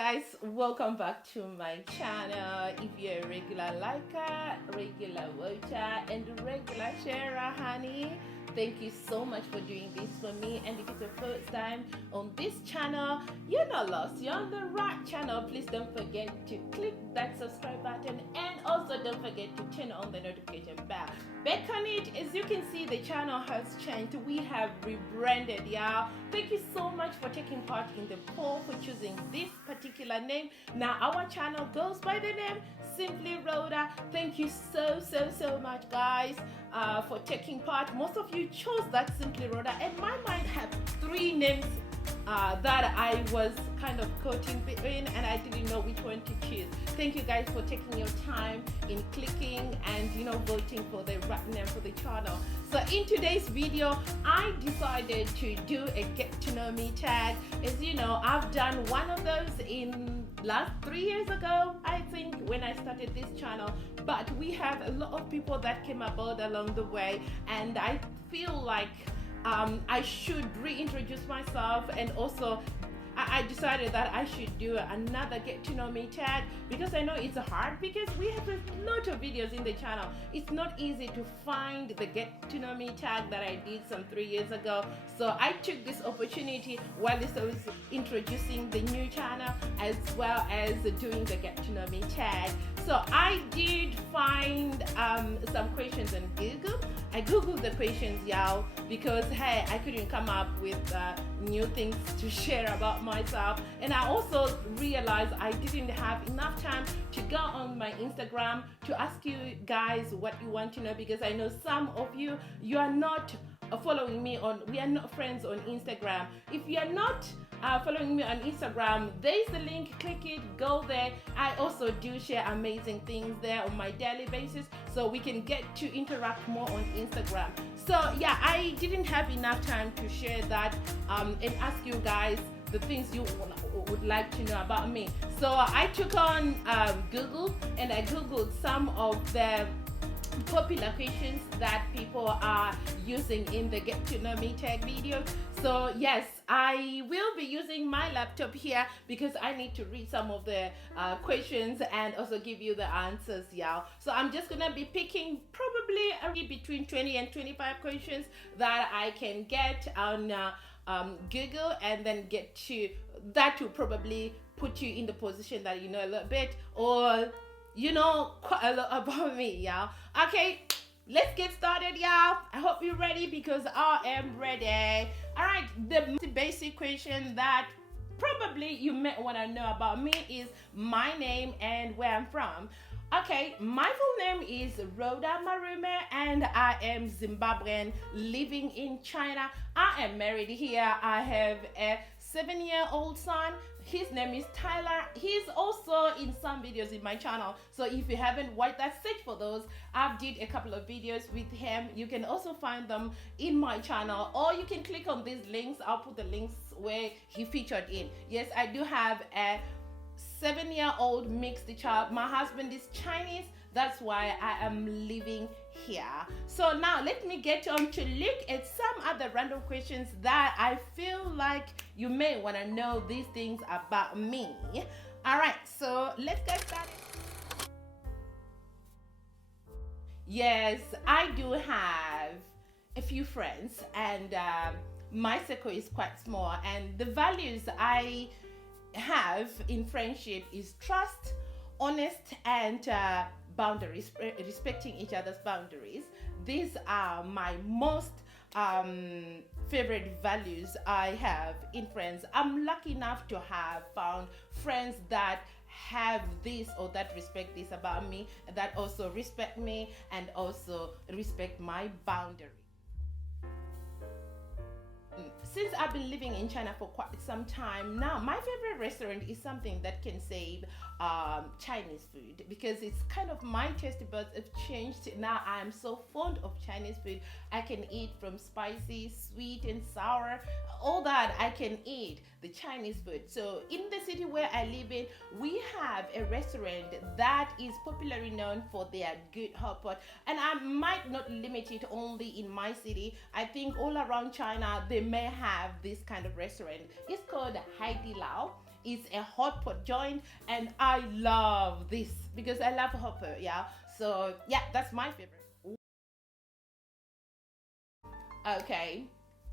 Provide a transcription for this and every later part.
guys, welcome back to my channel. If you're a regular liker, regular watcher, and regular sharer, honey, thank you so much for doing this for me. And if it's your first time on this channel, you're not lost, you're on the right channel. Please don't forget to click that subscribe button, and also don't forget to turn on the notification bell. Back on it, as you can see, the channel has changed. We have rebranded, y'all. Thank you so much for taking part in the poll, for choosing this particular name. Now our channel goes by the name Simply Rodah. Thank you so much, guys, for taking part. Most of you chose that Simply Rodah, and my mind had three names that I was kind of caught in between, and I didn't know which one to choose. Thank you guys for taking your time in clicking and voting for the right name for the channel. So in today's video, I decided to do a get to know me tag. As you know, I've done one of those in last 3 years ago, I think, when I started this channel. But we have a lot of people that came aboard along the way, and I feel like I should reintroduce myself, and also I decided that I should do another get to know me tag, because I know it's hard, because we have a lot of videos in the channel. It's not easy to find the get to know me tag that I did some 3 years ago. So I took this opportunity while I was introducing the new channel, as well as doing the get to know me tag. So I did find some questions on Google. I googled the questions, y'all, because hey, I couldn't come up with new things to share about myself. And I also realized I didn't have enough time to go on my Instagram to ask you guys what you want to know, because I know some of you are not following me on, we are not friends on Instagram. If you are not following me on Instagram, there's the link, click it, go there. I also do share amazing things there on my daily basis, so we can get to interact more on Instagram. So yeah, I didn't have enough time to share that and ask you guys the things you would like to know about me. So I took on Google, and I googled some of the popular questions that people are using in the get to know me tag videos. So yes, I will be using my laptop here, because I need to read some of the questions and also give you the answers, y'all. So I'm just gonna be picking probably between 20 and 25 questions that I can get on Google, and then get to that will probably put you in the position that you know a little bit, or you know quite a lot about me, y'all. Okay, let's get started, y'all. I hope you're ready, because I am ready. All right, the basic question that probably you may want to know about me is my name and where I'm from. Okay, my full name is Rodah Marume, and I am Zimbabwean living in China. I am married here. I have a 7-year-old son. His name is Tyler. He's also in some videos in my channel. So if you haven't watched that, search for those. I've did a couple of videos with him. You can also find them in my channel, or you can click on these links. I'll put the links where he featured in. Yes, I do have a 7-year-old mixed child. My husband is Chinese. That's why I am living here. So now let me get on to look at some other random questions that I feel like you may want to know these things about me. All right, so let's get started. Yes, I do have a few friends, and my circle is quite small, and the values I have in friendship is trust, honest, and boundaries, respecting each other's boundaries. These are my most favorite values I have in friends. I'm lucky enough to have found friends that have this or that, respect this about me, that also respect me and also respect my boundaries. Since I've been living in China for quite some time now, my favorite restaurant is something that can say Chinese food, because it's kind of my taste buds have changed. Now I'm so fond of Chinese food. I can eat from spicy, sweet, and sour, all that I can eat the Chinese food. So in the city where I live in, we have a restaurant that is popularly known for their good hot pot, and I might not limit it only in my city. I think all around China they may have this kind of restaurant. It's called Hai Di Lao. is a hot pot joint, and I love this because I love hopper. Yeah, so yeah, that's my favorite. Okay,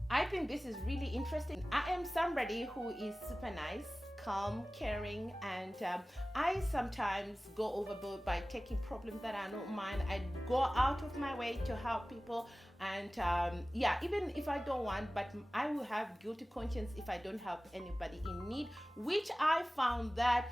I think this is really interesting. I am somebody who is super nice, calm, caring, and I sometimes go overboard by taking problems that I don't mind. I go out of my way to help people, and yeah, even if I don't want, but I will have guilty conscience if I don't help anybody in need, which I found that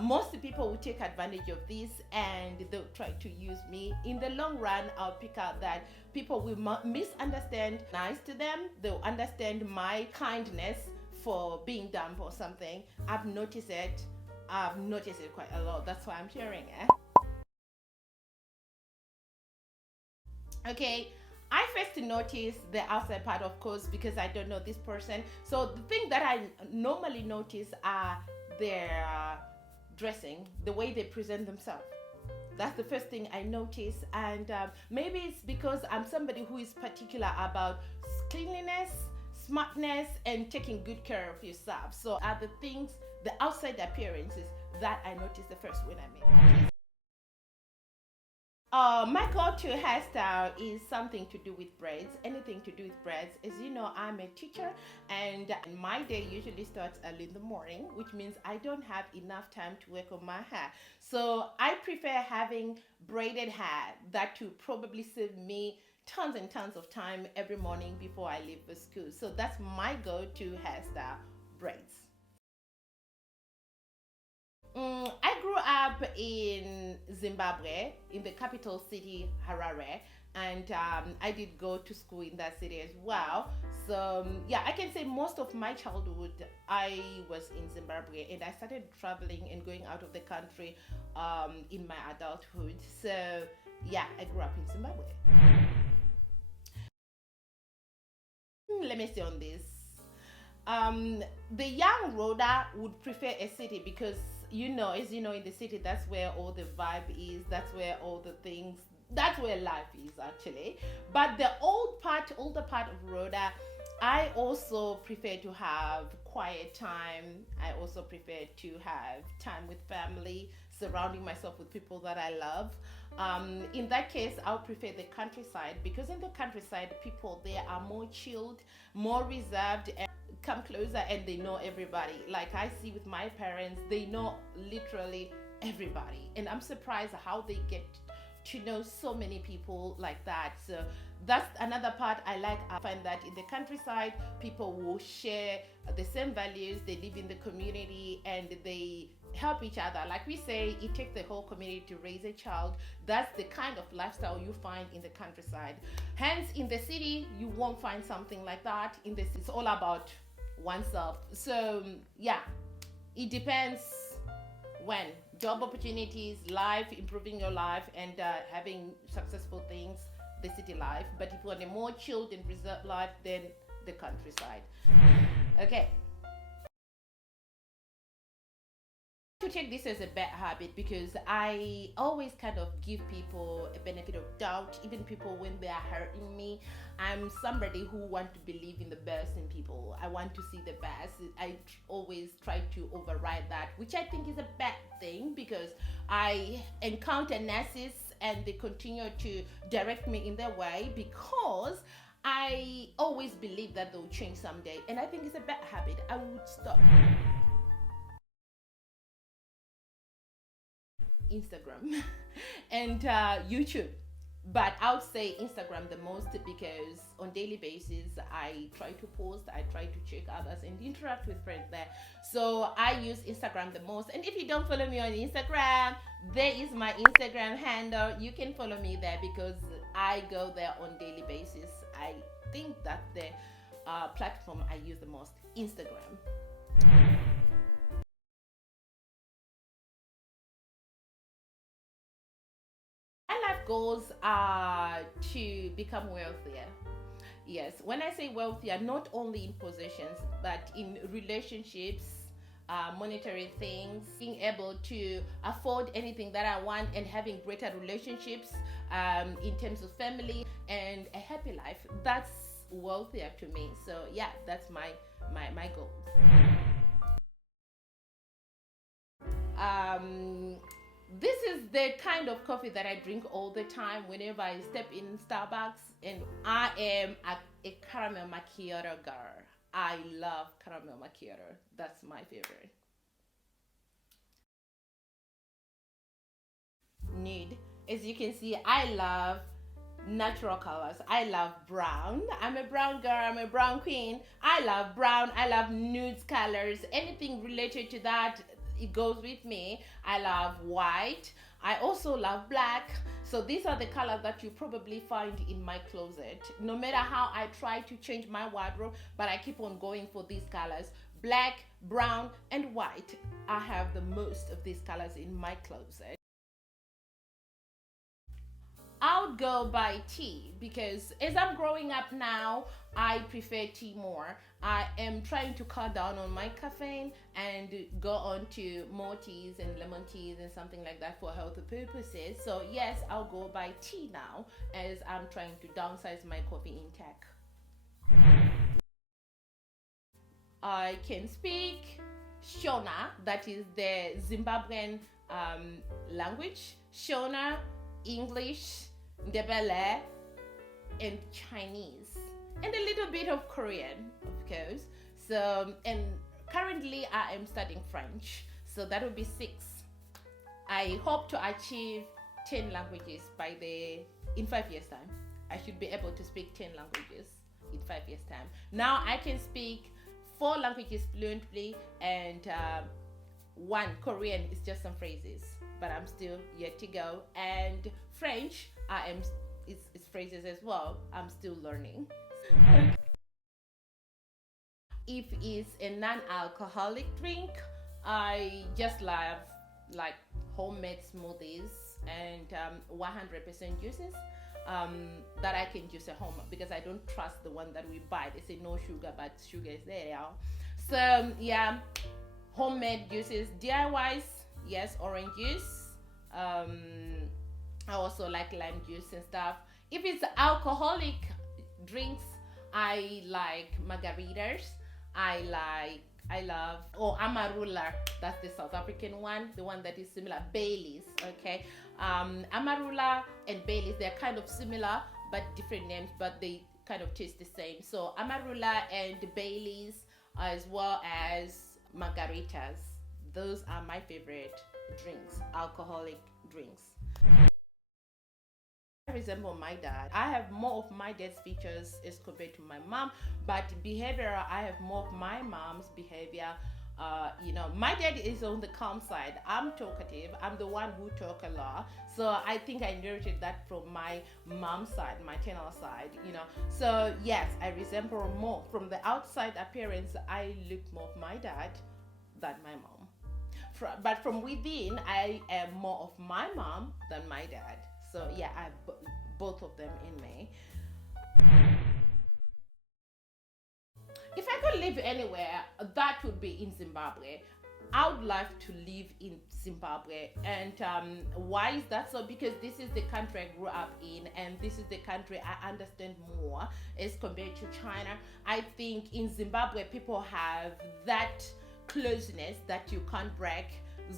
most people will take advantage of this and they'll try to use me. In the long run, I'll pick out that people will misunderstand nice to them. They'll understand my kindness for being dumb or something. I've noticed it. I've noticed it quite a lot. That's why I'm sharing it. Okay, I first notice the outside part, of course, because I don't know this person. So the thing that I normally notice are their dressing, the way they present themselves. That's the first thing I notice, and maybe it's because I'm somebody who is particular about cleanliness, smartness, and taking good care of yourself. So are the things, the outside appearances that I notice the first when I meet. My go-to hairstyle is something to do with braids, anything to do with braids. As you know, I'm a teacher, and my day usually starts early in the morning, which means I don't have enough time to work on my hair. So I prefer having braided hair. That will probably save me tons and tons of time every morning before I leave for school. So that's my go-to hairstyle, braids. I grew up in Zimbabwe, in the capital city, Harare, and I did go to school in that city as well. So, yeah, I can say most of my childhood I was in Zimbabwe, and I started traveling and going out of the country in my adulthood. So, yeah, I grew up in Zimbabwe. Let me say on this. The young Rodah would prefer a city because as you know, in the city, that's where all the vibe is, that's where all the things, that's where life is actually. But the older part of Rodah, I also prefer to have quiet time. I also prefer to have time with family, surrounding myself with people that I love. In that case, I'll prefer the countryside because in the countryside, people there are more chilled, more reserved, and come closer and they know everybody. Like I see with my parents, they know literally everybody. And I'm surprised how they get to know so many people like that. So that's another part I like. I find that in the countryside, people will share the same values, they live in the community, and they help each other. Like we say, it takes the whole community to raise a child. That's the kind of lifestyle you find in the countryside. Hence, in the city, you won't find something like that. In the city, it's all about oneself. So yeah, it depends when. Job opportunities, life, improving your life, and having successful things, the city life. But if you want a more chilled and reserved life, then the countryside. Okay. To take this as a bad habit because I always kind of give people a benefit of doubt, even people when they are hurting me. I'm somebody who want to believe in the best in people. I want to see the best. I always try to override that, which I think is a bad thing because I encounter narcissists and they continue to direct me in their way because I always believe that they'll change someday, and I think it's a bad habit. I would stop. Instagram and YouTube, but I would say Instagram the most because on daily basis I try to post, I try to check others and interact with friends there. So I use Instagram the most, and if you don't follow me on Instagram, there is my Instagram handle. You can follow me there because I go there on daily basis. I think that's the platform I use the most, Instagram. Goals are to become wealthier. Yes, when I say wealthier, not only in possessions, but in relationships, monetary things, being able to afford anything that I want, and having greater relationships in terms of family and a happy life. That's wealthier to me. So yeah, that's my goals. this is the kind of coffee that I drink all the time whenever I step in Starbucks, and I am a caramel macchiato girl. I love caramel macchiato. That's my favorite. Nude. As you can see, I love natural colors. I love brown. I'm a brown girl. I'm a brown queen. I love brown. I love nude colors. Anything related to that, it goes with me. I love white. I also love black. So these are the colors that you probably find in my closet. No matter how I try to change my wardrobe, but I keep on going for these colors. Black, brown, and white. I have the most of these colors in my closet. I would go by tea because as I'm growing up now, I prefer tea more. I am trying to cut down on my caffeine and go on to more teas and lemon teas and something like that for health purposes. So yes, I'll go by tea now as I'm trying to downsize my coffee intake. I can speak Shona, that is the Zimbabwean language. Shona, English, Ndebele, and Chinese, and a little bit of Korean, of course. So, and currently I am studying French, so that will be 6. I hope to achieve 10 languages in 5 years' time. I should be able to speak 10 languages in 5 years' time. Now I can speak 4 languages fluently, and 1 Korean is just some phrases, but I'm still yet to go. And French, it's phrases as well. I'm still learning. If it's a non-alcoholic drink, I just love like homemade smoothies and 100% juices that I can juice at home, because I don't trust the one that we buy. They say no sugar, but sugar is there. So yeah, homemade juices. DIYs, yes, orange juice. I also like lime juice and stuff. If it's alcoholic drinks, I like margaritas. I love Amarula. That's the South African one, the one that is similar. Baileys, okay. Amarula and Baileys, they're kind of similar but different names, but they kind of taste the same. So Amarula and Baileys, as well as margaritas. Those are my favorite drinks, alcoholic drinks. I resemble my dad. I have more of my dad's features as compared to my mom, but behavioral, I have more of my mom's behavior. My dad is on the calm side. I'm talkative. I'm the one who talk a lot. So I think I inherited that from my mom's side, maternal side, So yes, I resemble more. From the outside appearance, I look more of my dad than my mom. But from within, I am more of my mom than my dad. So yeah, I have both of them in me. If I could live anywhere, that would be in Zimbabwe. I would love to live in Zimbabwe. And why is that so? Because this is the country I grew up in, and this is the country I understand more as compared to China. I think in Zimbabwe, people have that closeness that you can't break.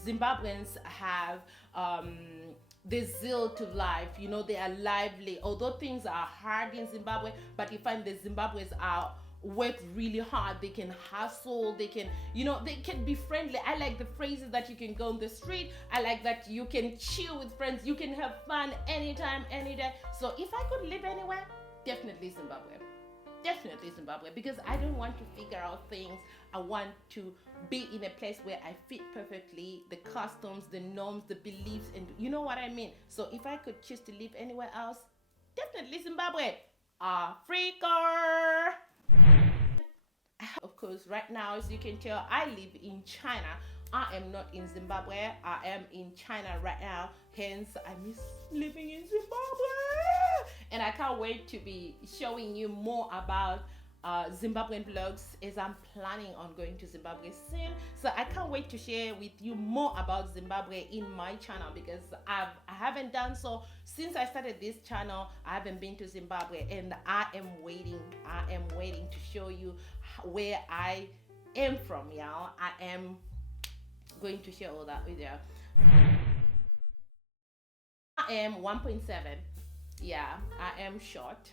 Zimbabweans have the zeal to life. They are lively. Although things are hard in Zimbabwe, but you find the Zimbabweans are work really hard. They can hustle. They can, they can be friendly. I like the phrases that you can go on the street. I like that you can chill with friends. You can have fun anytime, any day. So if I could live anywhere, definitely Zimbabwe. Definitely Zimbabwe, because I don't want to figure out things. I want to be in a place where I fit perfectly, the customs, the norms, the beliefs, and you know what I mean. So if I could choose to live anywhere else, definitely Zimbabwe. Africa. Of course, right now, as you can tell, I live in China. I am not in Zimbabwe. I am in China right now. Hence, I miss living in Zimbabwe. And I can't wait to be showing you more about Zimbabwean vlogs, as I'm planning on going to Zimbabwe soon. So I can't wait to share with you more about Zimbabwe in my channel, because I haven't done so since I started this channel. I haven't been to Zimbabwe, and I am waiting to show you where I am from, y'all. I am going to share all that with you. I am 1.7. Yeah, I am short.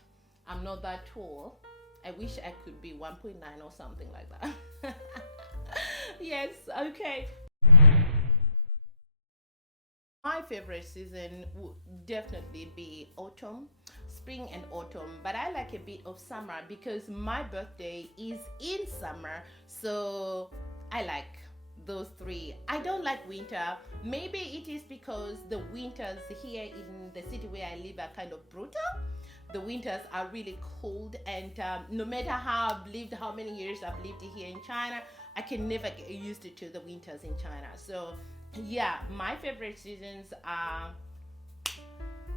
I'm not that tall. I wish I could be 1.9 or something like that. Yes, okay. My favorite season would definitely be autumn, spring and autumn, but I like a bit of summer because my birthday is in summer, so I like those three. I don't like winter. Maybe it is because the winters here in the city where I live are kind of brutal. The winters are really cold, and no matter how many years I've lived here in China, I can never get used to the winters in China. So yeah, my favorite seasons are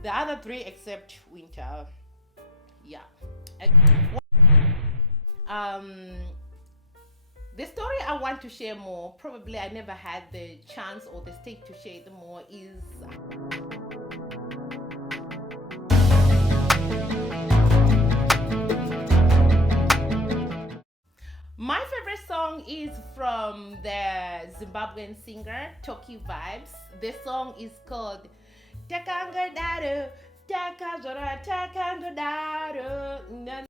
the other three except winter. Yeah. The story I want to share more, probably I never had the chance or the stage to share it more, is my favorite song is from the Zimbabwean singer Toki Vibes. The song is called Takanga Daru, Takazora Takanga Daru.